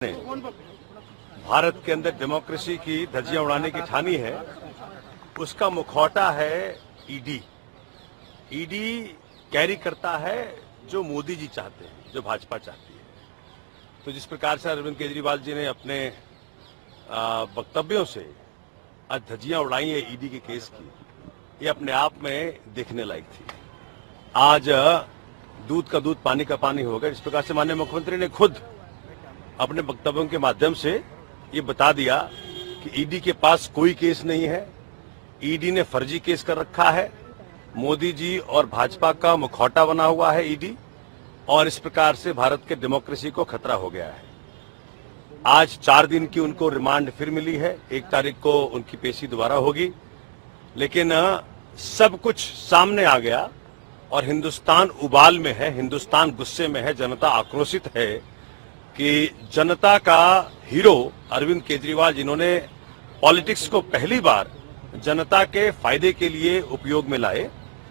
ने भारत के अंदर डेमोक्रेसी की धज्जियां उड़ाने की ठानी है, उसका मुखौटा है ईडी। ईडी कैरी करता है जो मोदी जी चाहते हैं, जो भाजपा चाहती है। तो जिस प्रकार से अरविंद केजरीवाल जी ने अपने वक्तव्यों से आज धज्जियां उड़ाई है ईडी के केस की, ये अपने आप में देखने लायक थी। आज दूध का दूध पानी का पानी हो गया। जिस प्रकार से माननीय मुख्यमंत्री ने खुद अपने वक्तव्यों के माध्यम से ये बता दिया कि ईडी के पास कोई केस नहीं है, ईडी ने फर्जी केस कर रखा है, मोदी जी और भाजपा का मुखौटा बना हुआ है ईडी, और इस प्रकार से भारत के डेमोक्रेसी को खतरा हो गया है। आज 4 दिन की उनको रिमांड फिर मिली है, 1 तारीख को उनकी पेशी दोबारा होगी, लेकिन सब कुछ सामने आ गया और हिंदुस्तान उबाल में है, हिंदुस्तान गुस्से में है, जनता आक्रोशित है कि जनता का हीरो अरविंद केजरीवाल, जिन्होंने पॉलिटिक्स को पहली बार जनता के फायदे के लिए उपयोग में लाए,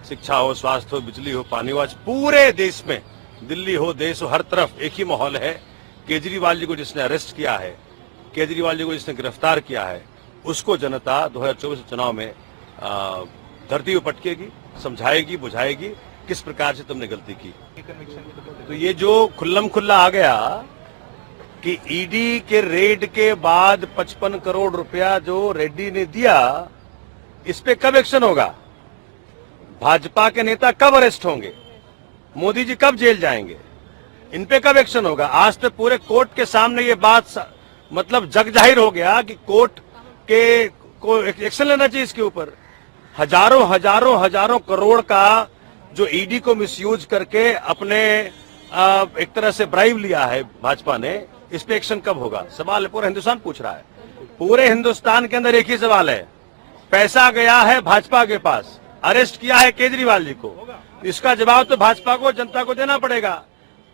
शिक्षा हो, स्वास्थ्य हो, बिजली हो, पानी हो, आज पूरे देश में, दिल्ली हो, देश हो, हर तरफ एक ही माहौल है। केजरीवाल जी को जिसने अरेस्ट किया है, केजरीवाल जी को जिसने गिरफ्तार किया है, उसको जनता 2024 चुनाव में धरती पर पटकेगी, समझाएगी, बुझाएगी किस प्रकार से तुमने गलती की। तो ये जो खुल्लम खुल्ला आ गया कि ईडी के रेड के बाद 55 करोड़ रुपया जो रेड्डी ने दिया, इस पे कब एक्शन होगा? भाजपा के नेता कब अरेस्ट होंगे? मोदी जी कब जेल जाएंगे? इन पे कब एक्शन होगा? आज तो पूरे कोर्ट के सामने ये बात मतलब जग जाहिर हो गया कि कोर्ट के को एक्शन लेना चाहिए इसके ऊपर। हजारों करोड़ का जो ईडी को मिसयूज करके अपने एक तरह से ब्राइब लिया है भाजपा ने, इस पे एक्शन कब होगा? सवाल पूरा हिंदुस्तान पूछ रहा है। पूरे हिंदुस्तान के अंदर एक ही सवाल है, पैसा गया है भाजपा के पास, अरेस्ट किया है केजरीवाल जी को, इसका जवाब तो भाजपा को, जनता को देना पड़ेगा।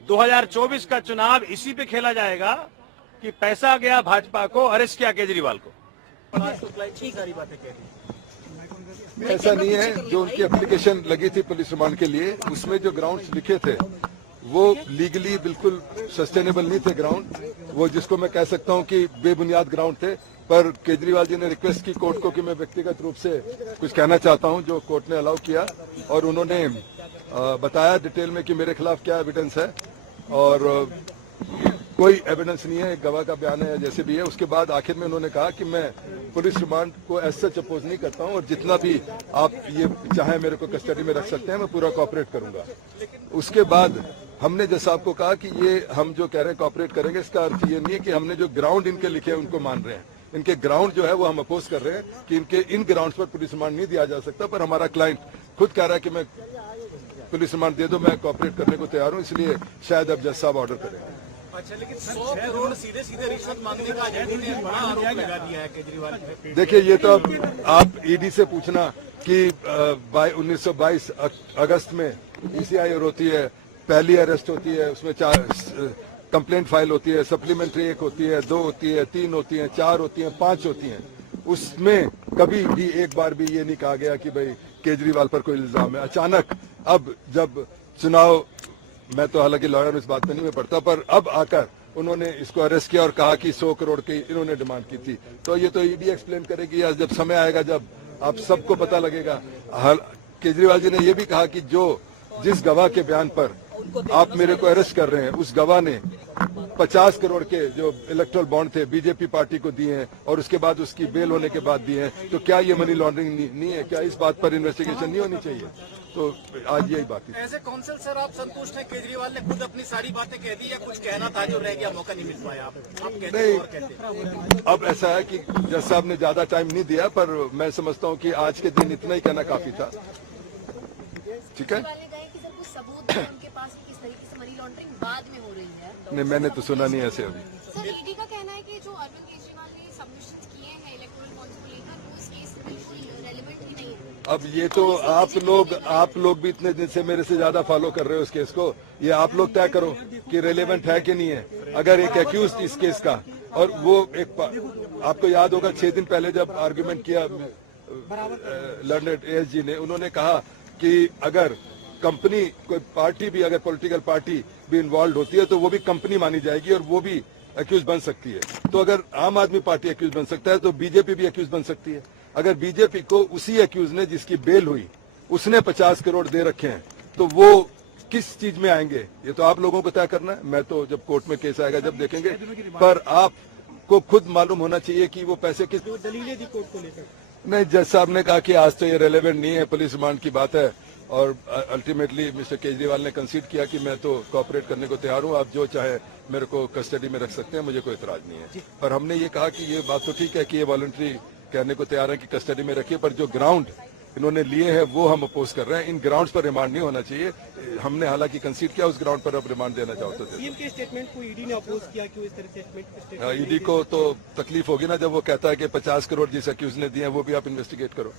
2024 का चुनाव इसी पे खेला जाएगा कि पैसा गया भाजपा को, अरेस्ट किया केजरीवाल को। ऐसा नहीं है। जो उनकी एप्लीकेशन लगी थी पुलिस रिमांड के लिए, उसमें जो ग्राउंड्स लिखे थे वो लीगली बिल्कुल सस्टेनेबल नहीं थे ग्राउंड, वो जिसको मैं कह सकता हूं कि बेबुनियाद ग्राउंड थे। पर केजरीवाल जी ने रिक्वेस्ट की कोर्ट को कि मैं व्यक्तिगत रूप से कुछ कहना चाहता हूं, जो कोर्ट ने अलाउ किया, और उन्होंने बताया डिटेल में कि मेरे खिलाफ क्या एविडेंस है, और कोई एविडेंस नहीं है, एक गवाह का बयान है जैसे भी है। उसके बाद आखिर में उन्होंने कहा कि मैं पुलिस रिमांड को एज सच अपोज नहीं करता हूं, और जितना भी आप ये चाहे मेरे को कस्टडी में रख सकते हैं, मैं पूरा कोऑपरेट करूंगा। उसके बाद हमने जैसा आपको कहा कि ये हम जो कह रहे हैं कोऑपरेट करेंगे, इसका अर्थ ये नहीं है कि हमने जो ग्राउंड इनके लिखे हैं उनको मान रहे हैं। इनके ग्राउंड जो है वो हम अपोज कर रहे हैं कि इनके इन ग्राउंड्स पर पुलिस रिमांड नहीं दिया जा सकता, पर हमारा क्लाइंट खुद कह रहा है कि मैं पुलिस रिमांड दे दो, मैं कोऑपरेट करने को तैयार हूं, इसलिए शायद अब जज साहब ऑर्डर करेंगे। अच्छा, लेकिन 100 करोड़ सीधे रिश्वत मांगने का ईडी ने बड़ा आरोप लगा दिया है केजरीवाल पे। देखिए, ये तो अब आप ईडी से पूछना कि 1922 अगस्त में ईसीआई होती है, पहली अरेस्ट होती है, उसमें 4 कंप्लेंट फाइल होती है, सप्लीमेंट्री 1 होती है, 2 होती है, 3 होती है, 4 होती है, 5 होती है। उसमें कभी भी एक बार भी ये नहीं कहा गया कि भाई केजरीवाल पर कोई इल्जाम है। अचानक अब जब चुनाव, मैं तो हालांकि लॉयर हूं, इस बात में नहीं मैं पढ़ता, पर अब आकर उन्होंने इसको अरेस्ट किया और कहा कि 100 करोड़ की इन्होंने डिमांड की थी। तो ये तो ईडी एक्सप्लेन करेगी, या जब समय आएगा जब आप सबको पता लगेगा। केजरीवाल जी ने यह भी कहा कि जिस गवाह के बयान पर आप मेरे को अरेस्ट कर रहे हैं, उस गवाह ने 50 करोड़ के जो इलेक्टोरल बॉन्ड थे बीजेपी पार्टी को दिए हैं, और उसके बाद उसकी बेल होने के बाद दिए हैं। तो क्या ये मनी लॉन्ड्रिंग नहीं है? क्या इस बात पर इन्वेस्टिगेशन नहीं होनी चाहिए? तो आज यही बात है। ऐसे काउंसिल सर, आप संतुष्ट हैं? केजरीवाल ने खुद अपनी सारी बातें कह दी, या कुछ कहना था जो रह गया, मौका नहीं मिल पाया? आप कहते नहीं, और कहते। अब ऐसा है कि जज साहब ने ज्यादा टाइम नहीं दिया, पर मैं समझता हूँ कि आज के दिन इतना ही कहना काफी था। ठीक है, नहीं मैंने तो सुना नहीं ऐसे अभी। सर, ईडी का कहना है कि जो अरविंद केजरीवाल ने सबमिशंस किए हैं इलेक्टोरल बॉन्ड्स को लेकर, वो उस केस में बिल्कुल रेलेवेंट ही नहीं है। अब ये तो आप लोग भी इतने दिन से मेरे से ज्यादा फॉलो कर रहे हो इस केस को, ये आप लोग तय करो कि रेलेवेंट है कि नहीं है। अगर एक एक्यूज इस केस का, और वो एक आपको याद होगा 6 दिन पहले जब आर्ग्यूमेंट किया लर्नेड एएस जी ने, उन्होंने कहा कि अगर कंपनी, कोई पार्टी भी, अगर पॉलिटिकल पार्टी भी इन्वॉल्व होती है तो वो भी कंपनी मानी जाएगी, और वो भी एक्यूज बन सकती है। तो अगर आम आदमी पार्टी एक्यूज बन सकता है तो बीजेपी भी एक्यूज बन सकती है। अगर बीजेपी को उसी एक्यूज ने जिसकी बेल हुई उसने 50 करोड़ दे रखे हैं तो वो किस चीज में आएंगे ये तो आप लोगों को तय करना है। मैं तो जब कोर्ट में केस आएगा जब देखेंगे, पर आपको खुद मालूम होना चाहिए कि वो पैसे किस दलीलें दी कोर्ट को लेकर। नहीं, जज साहब ने कहा कि आज तो ये रेलेवेंट नहीं है, पुलिस रिमांड की बात है और अल्टीमेटली मिस्टर केजरीवाल ने कंसीड किया कि मैं तो कोऑपरेट करने को तैयार हूं, आप जो चाहे मेरे को कस्टडी में रख सकते हैं, मुझे कोई इतराज नहीं है। पर हमने ये कहा कि ये बात तो ठीक है कि ये वॉलंटरी कहने को तैयार है कि कस्टडी में रखिए, पर जो ग्राउंड इन्होंने लिए हैं वो हम अपोज कर रहे हैं। इन ग्राउंड्स पर रिमांड नहीं होना चाहिए। हमने हालांकि कंसीड किया उस ग्राउंड पर अब रिमांड देना चाहो तो सीएम के स्टेटमेंट को ईडी ने अपोज किया कि वो इस तरह से स्टेटमेंट ईडी को तो तकलीफ होगी ना जब वो कहता है कि 50 करोड़ जिस एक्यूज ने दिए हैं वो भी आप इन्वेस्टिगेट करो।